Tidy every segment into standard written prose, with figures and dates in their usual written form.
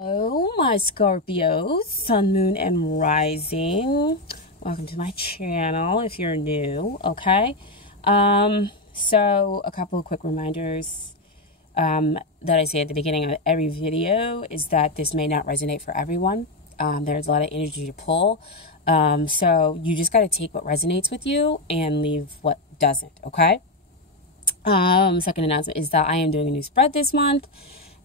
Oh, my Scorpio, sun, moon, and rising. Welcome to my channel if you're new, okay? So a couple of quick reminders that I say at the beginning of every video is that this may not resonate for everyone. There's a lot of energy to pull. So you just got to take what resonates with you and leave what doesn't, okay? Second announcement is that I am doing a new spread this month.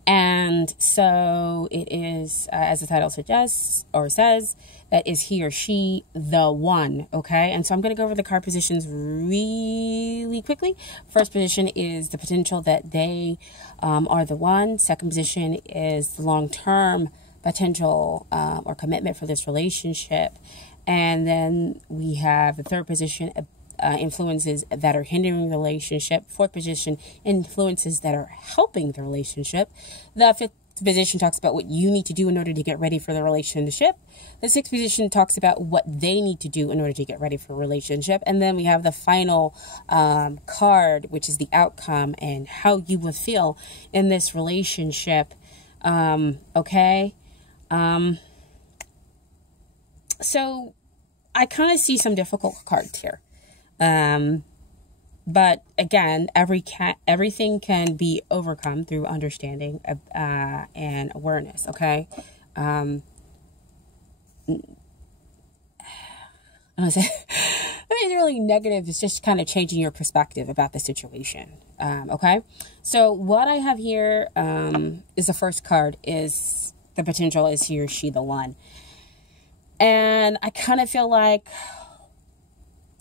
And so it is, as the title suggests or says, that is he or she the one, okay? And so I'm going to go over the card positions really quickly. First position is the potential that they are the one. Second position is the long-term potential or commitment for this relationship. And then we have the third position, influences that are hindering the relationship. Fourth position, influences that are helping the relationship. The fifth position talks about what you need to do in order to get ready for the relationship. The sixth position talks about what they need to do in order to get ready for a relationship. And then we have the final card, which is the outcome and how you will feel in this relationship. Okay. So I kind of see some difficult cards here. But again, everything can be overcome through understanding, and awareness. Okay. I don't say, it's really negative. It's just kind of changing your perspective about the situation. Okay. So what I have here, is the first card is the potential is he or she the one. And I kind of feel like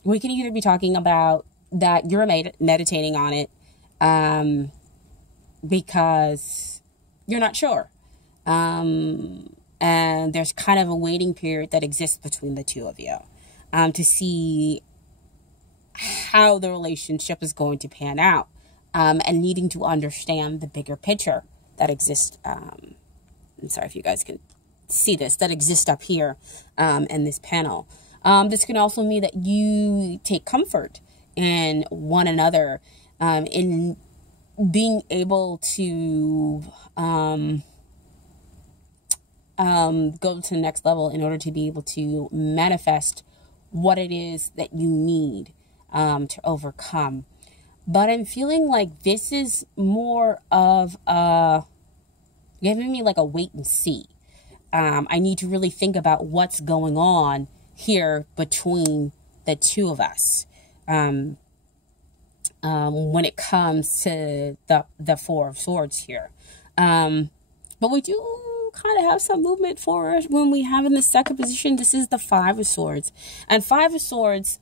we can either be talking about that you're meditating on it because you're not sure. And there's kind of a waiting period that exists between the two of you to see how the relationship is going to pan out, and needing to understand the bigger picture that exists. I'm sorry if you guys can see this, that exists up here in this panel. This can also mean that you take comfort in one another, in being able to go to the next level in order to be able to manifest what it is that you need to overcome. But I'm feeling like this is more of giving me like a wait and see. I need to really think about what's going on here between the two of us when it comes to the Four of Swords here. But we do kind of have some movement forward when we have in the second position. This is the Five of Swords. And Five of Swords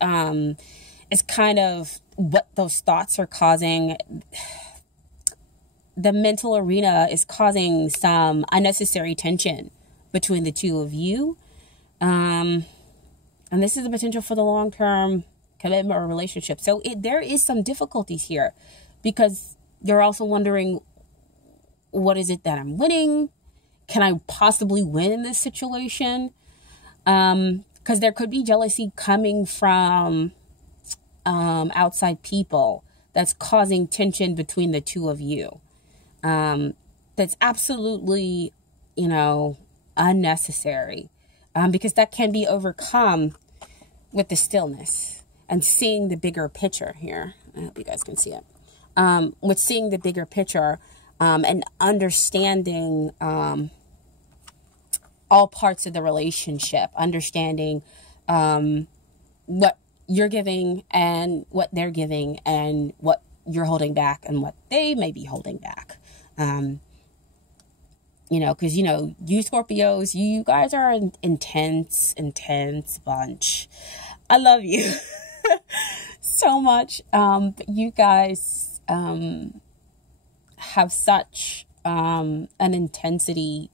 is kind of what those thoughts are causing. The mental arena is causing some unnecessary tension between the two of you. And this is the potential for the long-term commitment or relationship. So there is some difficulties here because you're also wondering, what is it that I'm winning? Can I possibly win in this situation? Because there could be jealousy coming from outside people that's causing tension between the two of you. That's absolutely, unnecessary. Because that can be overcome with the stillness and seeing the bigger picture here. I hope you guys can see it. With seeing the bigger picture and understanding all parts of the relationship, understanding what you're giving and what they're giving and what you're holding back and what they may be holding back. Because, you Scorpios, you guys are an intense bunch. I love you so much. But you guys have such an intensity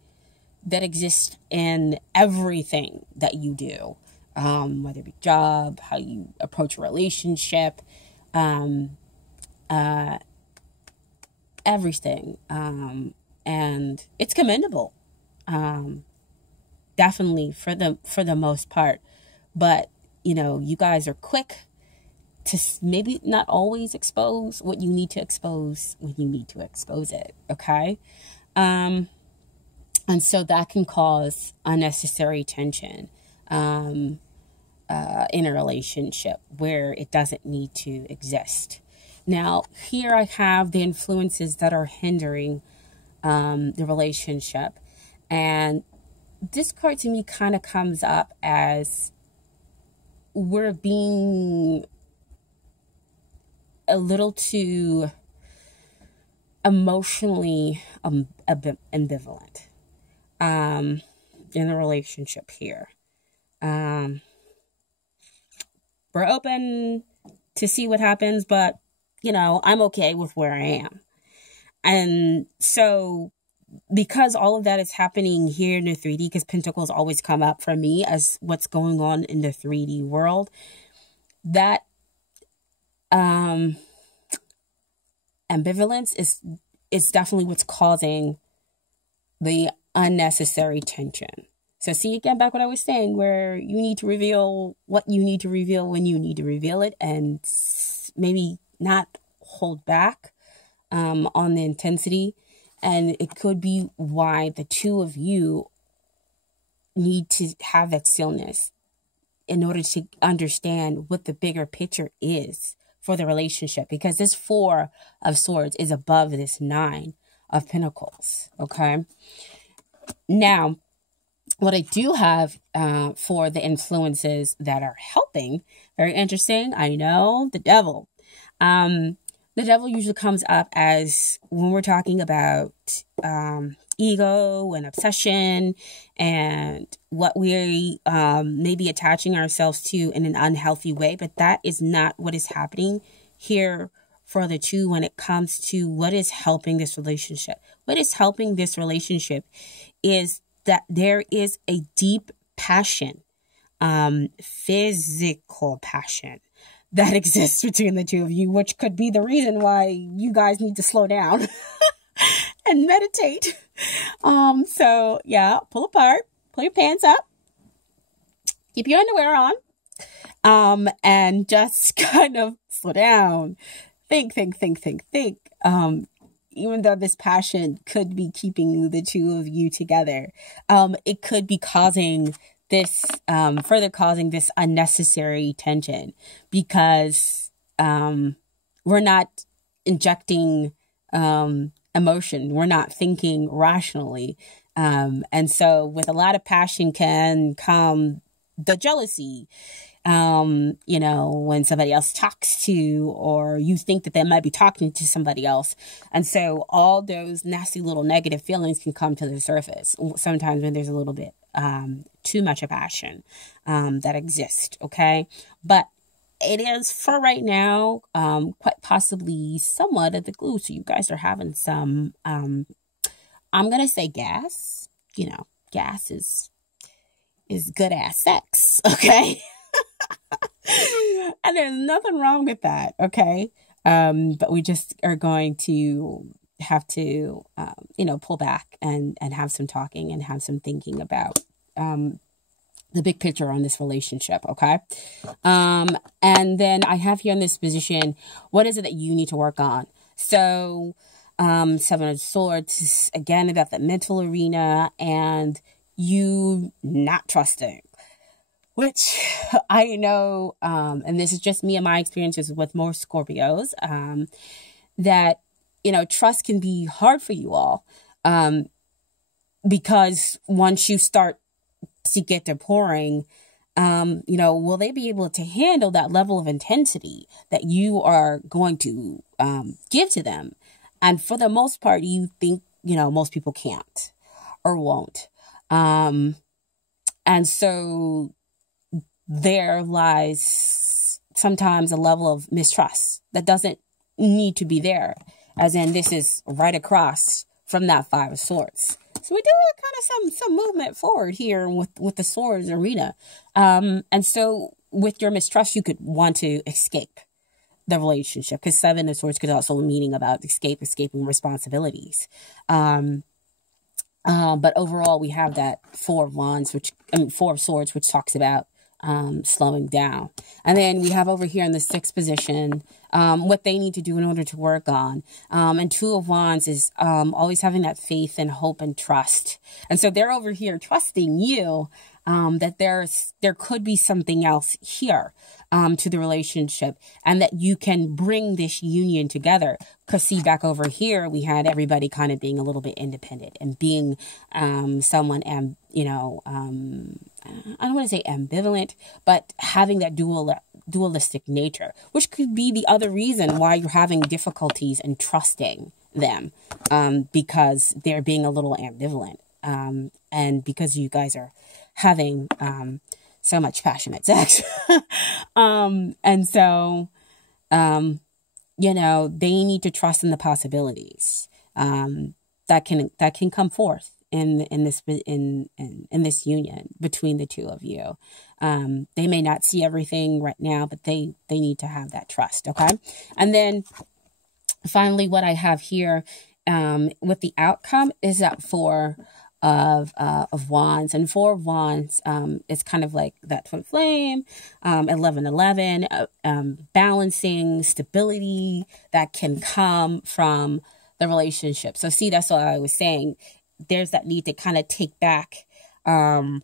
that exists in everything that you do, whether it be job, how you approach a relationship, everything. And it's commendable, definitely for the most part. But, you guys are quick to maybe not always expose what you need to expose when you need to expose it. Okay. And so that can cause unnecessary tension in a relationship where it doesn't need to exist. Now, here I have the influences that are hindering the relationship. And this card to me kind of comes up as we're being a little too emotionally ambivalent in the relationship here. We're open to see what happens, but, you know, I'm okay with where I am. And so because all of that is happening here in the 3D, because Pentacles always come up for me as what's going on in the 3D world, that ambivalence is definitely what's causing the unnecessary tension. So see, again, back what I was saying, where you need to reveal what you need to reveal when you need to reveal it, and maybe not hold back on the intensity. And it could be why the two of you need to have that stillness in order to understand what the bigger picture is for the relationship. Because this 4 of Swords is above this 9 of Pentacles, okay? Now, what I do have for the influences that are helping, very interesting, I know, the Devil. The Devil usually comes up as when we're talking about ego and obsession and what we may be attaching ourselves to in an unhealthy way. But that is not what is happening here for the two when it comes to what is helping this relationship. What is helping this relationship is that there is a deep passion, physical passion, that exists between the two of you, which could be the reason why you guys need to slow down and meditate. So yeah, pull apart, pull your pants up, keep your underwear on, and just kind of slow down. Think. Even though this passion could be keeping the two of you together, it could be causing this, further causing this unnecessary tension, because we're not injecting emotion. We're not thinking rationally. And so with a lot of passion can come the jealousy, you know, when somebody else talks to, or you think that they might be talking to somebody else. And so all those nasty little negative feelings can come to the surface sometimes when there's a little bit too much of passion that exists, okay? But it is, for right now, quite possibly somewhat of the glue. So you guys are having some, I'm going to say gas. You know, gas is good ass sex, okay? And there's nothing wrong with that, okay? But we just are going to have to, you know, pull back and have some talking and have some thinking about the big picture on this relationship, okay? And then I have here in this position, what is it that you need to work on? So 7 of Swords is, again, about the mental arena and you not trusting, which I know, and this is just me and my experiences with more Scorpios, that, you know, trust can be hard for you all, because once you start to get to pouring, you know, will they be able to handle that level of intensity that you are going to give to them? And for the most part, you think, you know, most people can't or won't. And so there lies sometimes a level of mistrust that doesn't need to be there, as in this is right across from that 5 of Swords. So we do kind of some movement forward here with the Swords arena. And so with your mistrust, you could want to escape the relationship, because 7 of Swords could also meaning about escaping responsibilities. But overall, we have that 4 of Swords, which talks about slowing down. And then we have over here in the 6th position, what they need to do in order to work on. And 2 of Wands is always having that faith and hope and trust. And so they're over here trusting you, that there could be something else here to the relationship, and that you can bring this union together. Because see, back over here, we had everybody kind of being a little bit independent and being someone, I don't want to say ambivalent, but having that dualistic nature, which could be the other reason why you're having difficulties in trusting them, because they're being a little ambivalent, and because you guys are having so much passionate sex. And so, they need to trust in the possibilities that can come forth in this union between the 2 of you. They may not see everything right now, but they need to have that trust. Okay. And then finally, what I have here with the outcome is that 4 of Wands, and 4 of Wands is kind of like that twin flame, 11, balancing, stability that can come from the relationship. So see, that's what I was saying. There's that need to kind of take back, to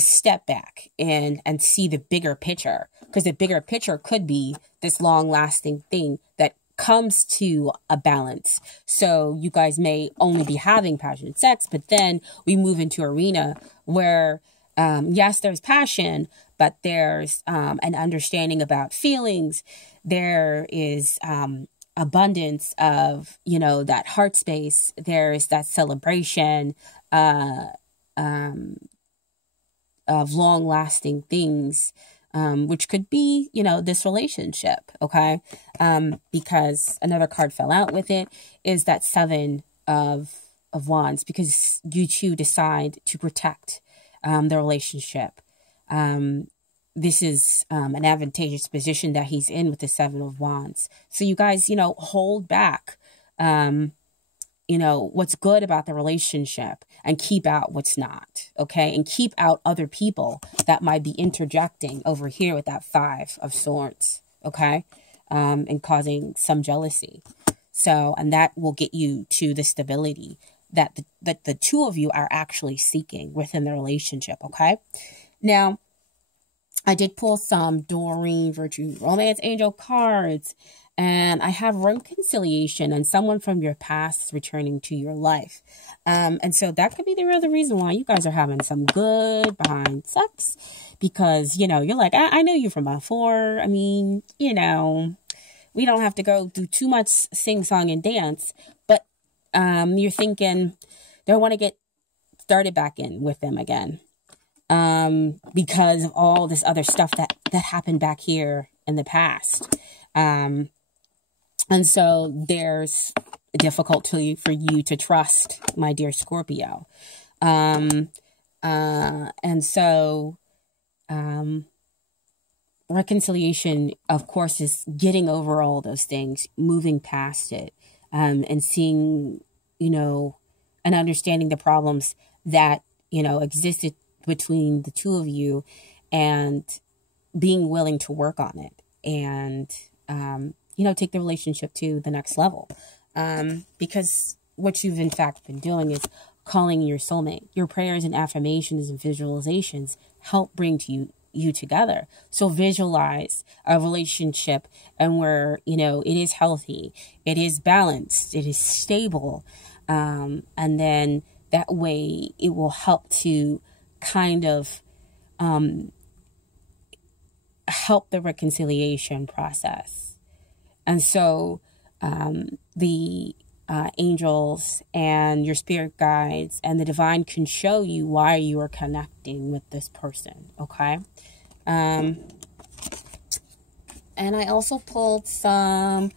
step back and see the bigger picture, because the bigger picture could be this long lasting thing that comes to a balance. So you guys may only be having passionate sex, but then we move into arena where, yes, there's passion, but there's an understanding about feelings. There is abundance of, that heart space. There's that celebration of long-lasting things, which could be, this relationship, okay? Because another card fell out with it is that 7 of Wands, because you 2 decide to protect the relationship. This is an advantageous position that he's in with the 7 of Wands. So you guys, hold back, what's good about the relationship and keep out what's not, okay? And keep out other people that might be interjecting over here with that 5 of Swords, okay? And causing some jealousy. So, and that will get you to the stability that the 2 of you are actually seeking within the relationship, okay? Now, I did pull some Doreen, Virtue, Romance, Angel cards, and I have reconciliation and someone from your past is returning to your life. And so that could be the real reason why you guys are having some good behind sex, because, you're like, I know you from before. We don't have to go through too much sing, song, and dance, but you're thinking, do I want to get started back in with them again? Because of all this other stuff that happened back here in the past. And so there's a difficulty for you to trust, my dear Scorpio. And so, reconciliation, of course, is getting over all those things, moving past it, and seeing, and understanding the problems that, existed between the 2 of you, and being willing to work on it and, take the relationship to the next level. Because what you've in fact been doing is calling your soulmate. Your prayers and affirmations and visualizations help bring you together. So visualize a relationship and where, it is healthy, it is balanced, it is stable. And then that way it will help to kind of help the reconciliation process. And so the angels and your spirit guides and the divine can show you why you are connecting with this person, okay? And I also pulled some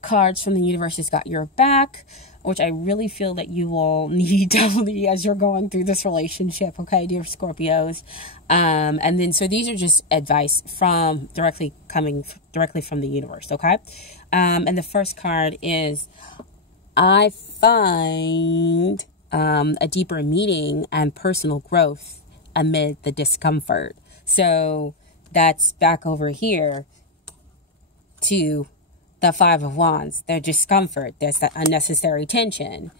cards from the universe has got your back, which I really feel that you will need definitely as you're going through this relationship, okay, dear Scorpios. And then, so these are just advice from coming directly from the universe, okay? And the first card is, I find a deeper meaning and personal growth amid the discomfort. So that's back over here to the Five of Wands, their discomfort. There's that unnecessary tension.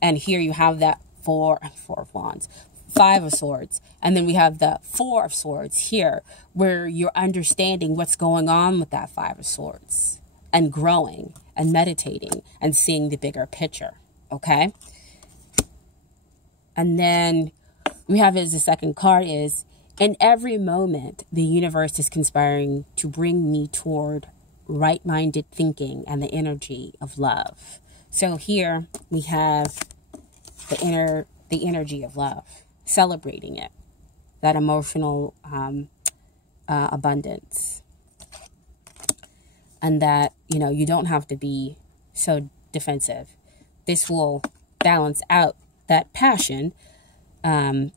And here you have that Four of Wands, Five of Swords. And then we have the Four of Swords here, where you're understanding what's going on with that Five of Swords and growing and meditating and seeing the bigger picture. Okay. And then we have as the second card is, in every moment, the universe is conspiring to bring me toward right-minded thinking and the energy of love. So here we have the energy of love, celebrating it, that emotional abundance. And that, you know, you don't have to be so defensive. This will balance out that passion,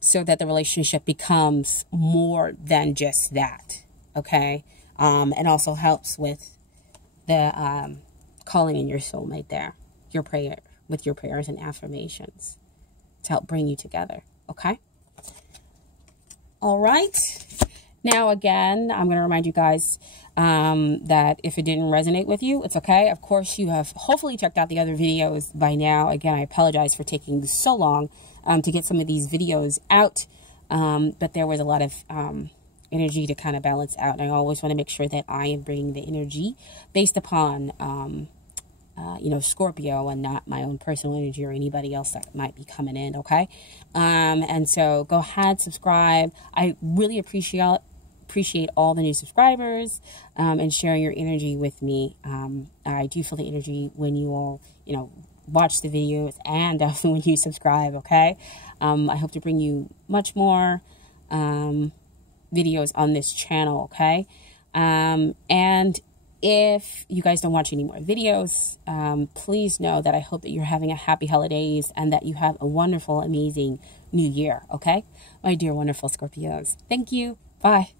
so that the relationship becomes more than just that. Okay. And also helps with the calling in your soulmate there, your prayer, with your prayers and affirmations to help bring you together. Okay. All right. Now, again, I'm going to remind you guys that if it didn't resonate with you, it's okay. Of course, you have hopefully checked out the other videos by now. Again, I apologize for taking so long to get some of these videos out, but there was a lot of energy to kind of balance out. And I always want to make sure that I am bringing the energy based upon, you know, Scorpio, and not my own personal energy or anybody else that might be coming in. Okay. And so go ahead, subscribe. I really appreciate all the new subscribers, and sharing your energy with me. I do feel the energy when you all, you know, watch the videos, and when you subscribe. Okay. I hope to bring you much more, videos on this channel. Okay. And if you guys don't watch any more videos, please know that I hope that you're having a happy holidays and that you have a wonderful, amazing new year. Okay. My dear, wonderful Scorpios. Thank you. Bye.